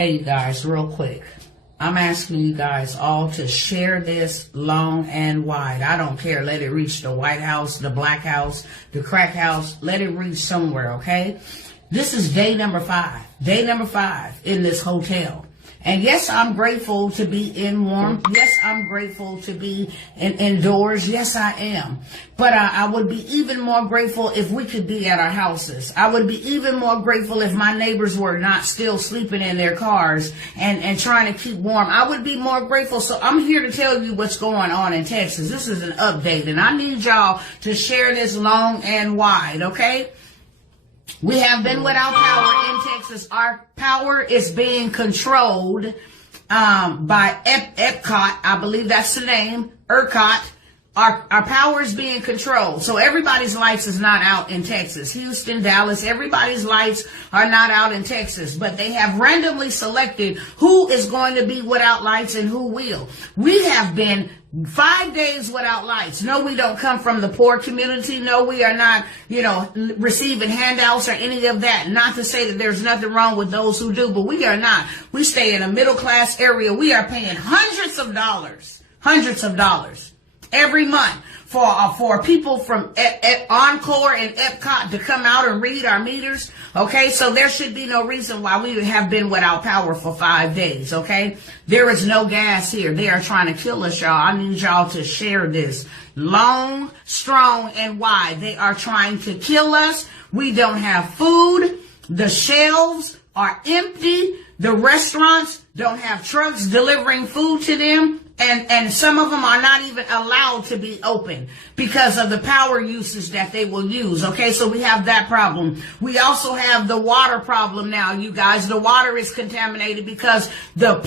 Hey, you guys, real quick. I'm asking you guys all to share this long and wide. I don't care. Let it reach the White House, the Black House, the Crack House. Let it reach somewhere, okay? This is day number 5. Day number 5 in this hotel. And yes, I'm grateful to be in warm. Yes, I'm grateful to be indoors. Yes, I am. But I would be even more grateful if we could be at our houses. I would be even more grateful if my neighbors were not still sleeping in their cars and trying to keep warm. I would be more grateful. So I'm here to tell you what's going on in Texas. This is an update, and I need y'all to share this long and wide, okay? We have been without power in Texas. Our power is being controlled by Epcot. I believe that's the name. ERCOT. Our power is being controlled. So everybody's lights is not out in Texas. Houston, Dallas, everybody's lights are not out in Texas. But they have randomly selected who is going to be without lights and who will. We have been 5 days without lights. No, we don't come from the poor community. No, we are not, receiving handouts or any of that. Not to say that there's nothing wrong with those who do, but we are not. We stay in a middle class area. We are paying hundreds of dollars every month for people from Encore and Epcot to come out and read our meters. Okay, so there should be no reason why we have been without power for 5 days. Okay, there is no gas here. They are trying to kill us, y'all. I need y'all to share this long, strong, and wide. They are trying to kill us. We don't have food. The shelves are empty. The restaurants don't have trucks delivering food to them. And some of them are not even allowed to be open because of the power usage that they will use. Okay, so we have that problem. We also have the water problem now, you guys. The water is contaminated because the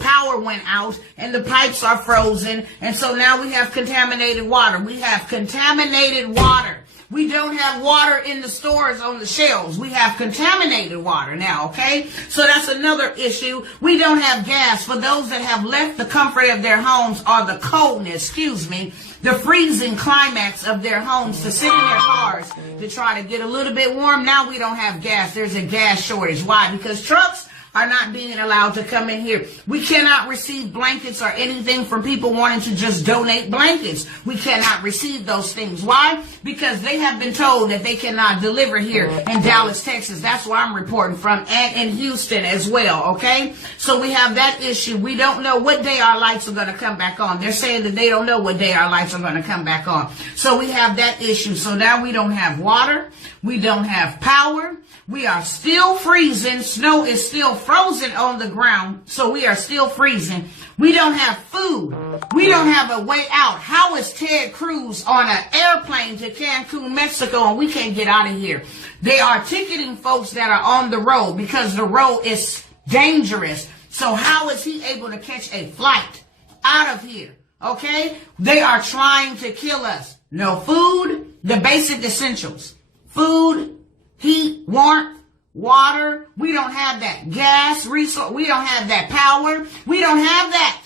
power went out and the pipes are frozen. And so now we have contaminated water. We have contaminated water. We don't have water in the stores on the shelves. We have contaminated water now, okay? So that's another issue. We don't have gas. For those that have left the comfort of their homes or the coldness, the freezing climax of their homes to sit in their cars to try to get a little bit warm. Now we don't have gas. There's a gas shortage. Why? Because trucks are not being allowed to come in here. We cannot receive blankets or anything from people wanting to just donate blankets. We cannot receive those things. Why? Because they have been told that they cannot deliver here in Dallas, Texas. That's where I'm reporting from, and in Houston as well, okay? So we have that issue. We don't know what day our lights are going to come back on. They're saying that they don't know what day our lights are going to come back on. So we have that issue. So now we don't have water. We don't have power. We are still freezing. Snow is still frozen on the ground, so we are still freezing. We don't have food. We don't have a way out. How is Ted Cruz on an airplane to Cancun, Mexico, and we can't get out of here? They are ticketing folks that are on the road because the road is dangerous. So how is he able to catch a flight out of here? Okay? They are trying to kill us. No food, the basic essentials. Food, heat, warmth, water. We don't have that. Gas, resource. We don't have that. Power. We don't have that.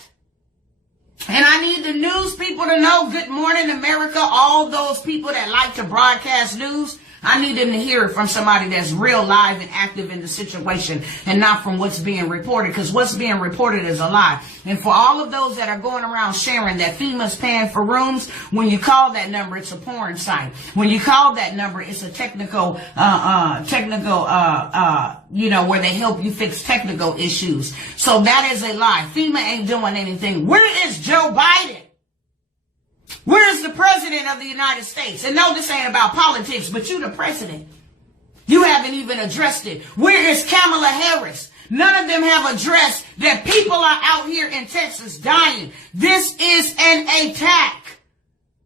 And I need the news people to know, good morning, America. All those people that like to broadcast news, I need them to hear it from somebody that's real live and active in the situation and not from what's being reported, because what's being reported is a lie. And for all of those that are going around sharing that FEMA's paying for rooms, when you call that number, it's a porn site. When you call that number, it's a technical, where they help you fix technical issues. So that is a lie. FEMA ain't doing anything. Where is Joe Biden? Where is the president of the United States? And no, this ain't about politics, but you the president. You haven't even addressed it. Where is Kamala Harris? None of them have addressed that people are out here in Texas dying. This is an attack.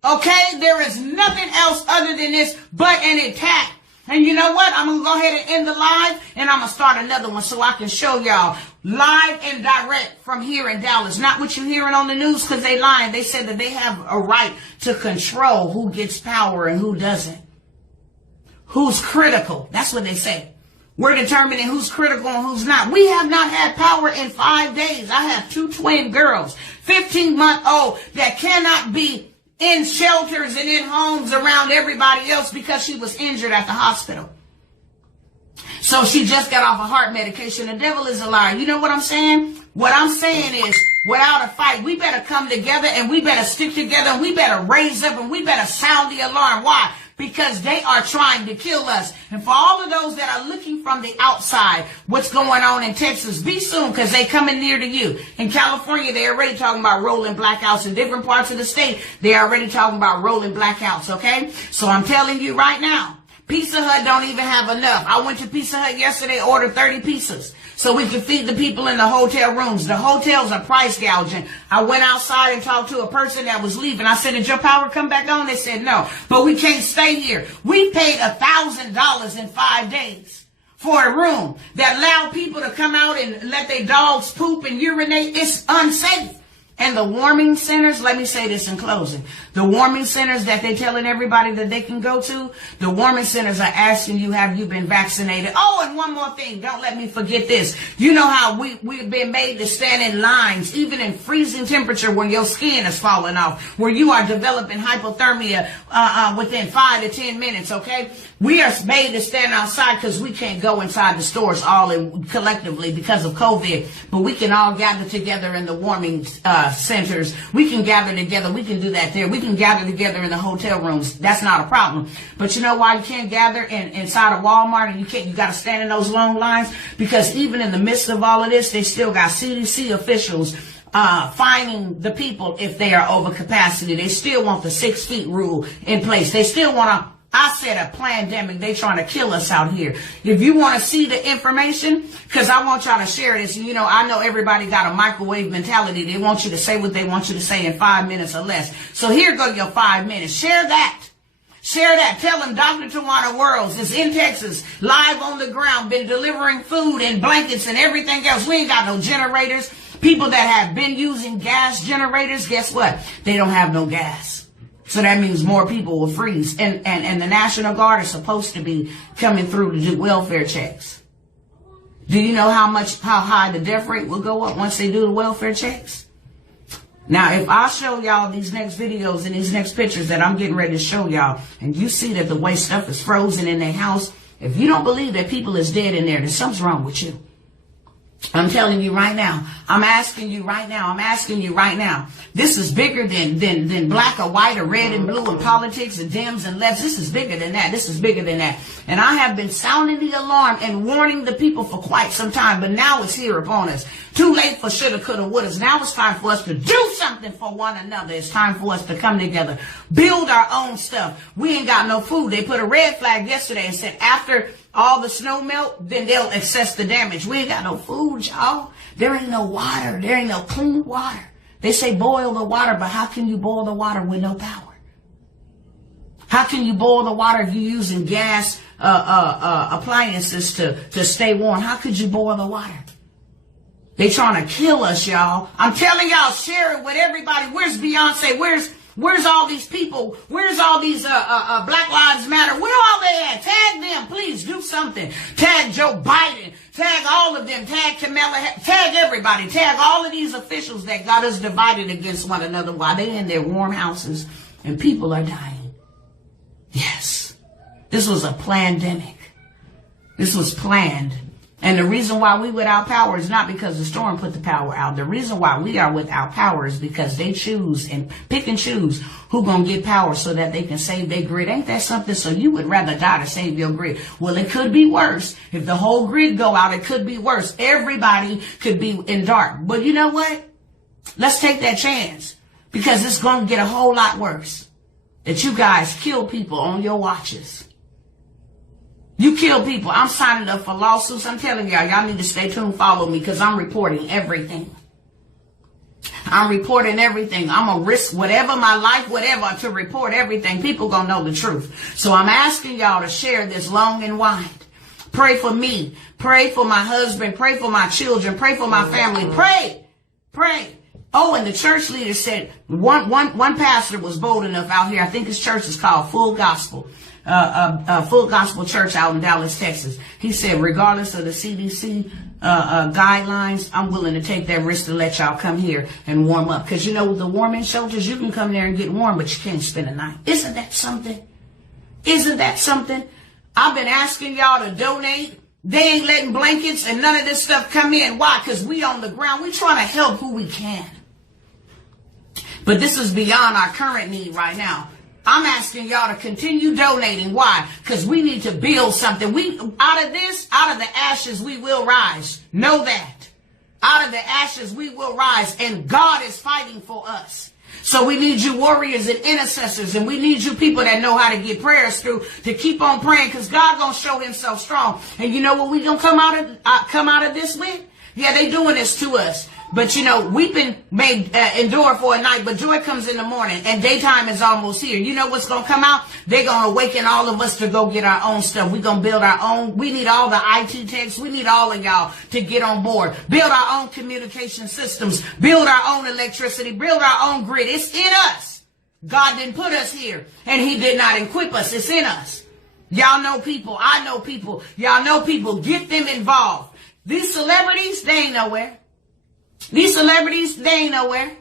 Okay? There is nothing else other than this but an attack. And you know what? I'm going to go ahead and end the live, and I'm going to start another one so I can show y'all live and direct from here in Dallas. Not what you're hearing on the news, because they lying. They said that they have a right to control who gets power and who doesn't. Who's critical. That's what they say. We're determining who's critical and who's not. We have not had power in 5 days. I have 2 twin girls, 15-month-old, that cannot be in shelters and in homes around everybody else because she was injured at the hospital. So So she just got off a heart medication. The devil is a liar. You know what I'm saying? What I'm saying is, without a fight, we better come together and we better stick together and we better raise up and we better sound the alarm. Why? Because they are trying to kill us. And for all of those that are looking from the outside, what's going on in Texas, be soon, because they coming near to you. In California, they're already talking about rolling blackouts. In different parts of the state, they're already talking about rolling blackouts, okay? So I'm telling you right now, Pizza Hut don't even have enough. I went to Pizza Hut yesterday, ordered 30 pizzas so we could feed the people in the hotel rooms. The hotels are price gouging. I went outside and talked to a person that was leaving. I said, did your power come back on? They said, no, but we can't stay here. We paid $1,000 in 5 days for a room that allowed people to come out and let their dogs poop and urinate. It's unsafe. And the warming centers, let me say this in closing. The warming centers that they're telling everybody that they can go to, the warming centers are asking you, have you been vaccinated? Oh, and one more thing. Don't let me forget this. You know how we've been made to stand in lines, even in freezing temperature where your skin is falling off, where you are developing hypothermia within 5 to 10 minutes, okay? We are made to stand outside because we can't go inside the stores collectively because of COVID, but we can all gather together in the warming centers. We can gather together. We can do that there. We can gather together in the hotel rooms. That's not a problem. But you know why you can't gather inside of Walmart and you got to stand in those long lines? Because even in the midst of all of this, they still got CDC officials fining the people if they are over capacity. They still want the 6 feet rule in place. They still want I said a pandemic. They trying to kill us out here. If you want to see the information, because I want y'all to share this. You know, I know everybody got a microwave mentality. They want you to say what they want you to say in 5 minutes or less. So here go your 5 minutes. Share that. Share that. Tell them Dr. Tawana Worlds is in Texas, live on the ground, been delivering food and blankets and everything else. We ain't got no generators. People that have been using gas generators, guess what? They don't have no gas. So that means more people will freeze. And the National Guard is supposed to be coming through to do welfare checks. Do you know how high the death rate will go up once they do the welfare checks? Now, if I show y'all these next videos and these next pictures that I'm getting ready to show y'all, and you see that the way stuff is frozen in their house, if you don't believe that people is dead in there, then something's wrong with you. I'm telling you right now. I'm asking you right now. This is bigger than black or white or red and blue and politics and Dems and lefts. This is bigger than that. And I have been sounding the alarm and warning the people for quite some time, but now it's here upon us. Too late for shoulda, coulda, wouldas. Now it's time for us to do something for one another. It's time for us to come together, build our own stuff. We ain't got no food. They put a red flag yesterday and said after all the snow melt, then they'll assess the damage. We ain't got no food, y'all. There ain't no water. There ain't no clean water. They say boil the water, but how can you boil the water with no power? How can you boil the water if you're using gas appliances to stay warm? How could you boil the water? They trying to kill us, y'all. I'm telling y'all, share it with everybody. Where's Beyonce? Where's all these people? Where's all these Black Lives Matter? Where all they at? Tag them, please do something. Tag Joe Biden. Tag all of them. Tag Kamala. Tag everybody. Tag all of these officials that got us divided against one another while they in their warm houses and people are dying. Yes, this was a plandemic. This was planned. And the reason why we without power is not because the storm put the power out. The reason why we are without power is because they choose and pick and choose who gonna get power so that they can save their grid. Ain't that something? So you would rather die to save your grid. Well, it could be worse. If the whole grid go out, it could be worse. Everybody could be in dark. But you know what? Let's take that chance because it's gonna get a whole lot worse. That you guys kill people on your watches. You kill people. I'm signing up for lawsuits. I'm telling y'all need to stay tuned. Follow me because I'm reporting everything. I'm reporting everything. I'm going to risk whatever my life, whatever, to report everything. People going to know the truth. So I'm asking y'all to share this long and wide. Pray for me. Pray for my husband. Pray for my children. Pray for my family. Pray. Oh, and the church leader said one pastor was bold enough out here. I think his church is called Full Gospel. Full Gospel Church out in Dallas, Texas. He said, regardless of the CDC guidelines, I'm willing to take that risk to let y'all come here and warm up. Because, you know, the warming shelters, you can come there and get warm, but you can't spend a night. Isn't that something? Isn't that something? I've been asking y'all to donate They ain't letting blankets and none of this stuff come in. Why? Because we on the ground. We trying to help who we can. But this is beyond our current need right now. I'm asking y'all to continue donating. Why? Because we need to build something. Out of the ashes, we will rise. Know that. Out of the ashes, we will rise. And God is fighting for us. So we need you warriors and intercessors. And we need you people that know how to get prayers through to keep on praying. Because God going to show himself strong. And you know what we going to come out of this with? Yeah, they doing this to us. But, you know, weeping may endure for a night, but joy comes in the morning, and daytime is almost here. You know what's going to come out? They're going to awaken all of us to go get our own stuff. We're going to build our own. We need all the IT techs. We need all of y'all to get on board. Build our own communication systems. Build our own electricity. Build our own grid. It's in us. God didn't put us here, and he did not equip us. It's in us. Y'all know people. I know people. Y'all know people. Get them involved. These celebrities, they ain't nowhere. These celebrities, they ain't nowhere.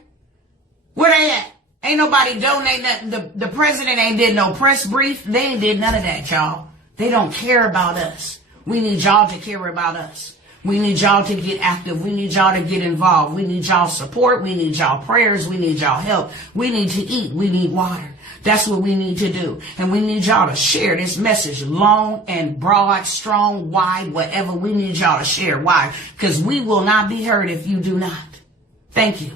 Where they at? Ain't nobody donating nothing. The president ain't did no press brief. They ain't did none of that, y'all. They don't care about us. We need y'all to care about us. We need y'all to get active. We need y'all to get involved. We need y'all support. We need y'all prayers. We need y'all help. We need to eat. We need water. That's what we need to do. And we need y'all to share this message long and broad, strong, wide, whatever. We need y'all to share. Why? Because we will not be heard if you do not. Thank you.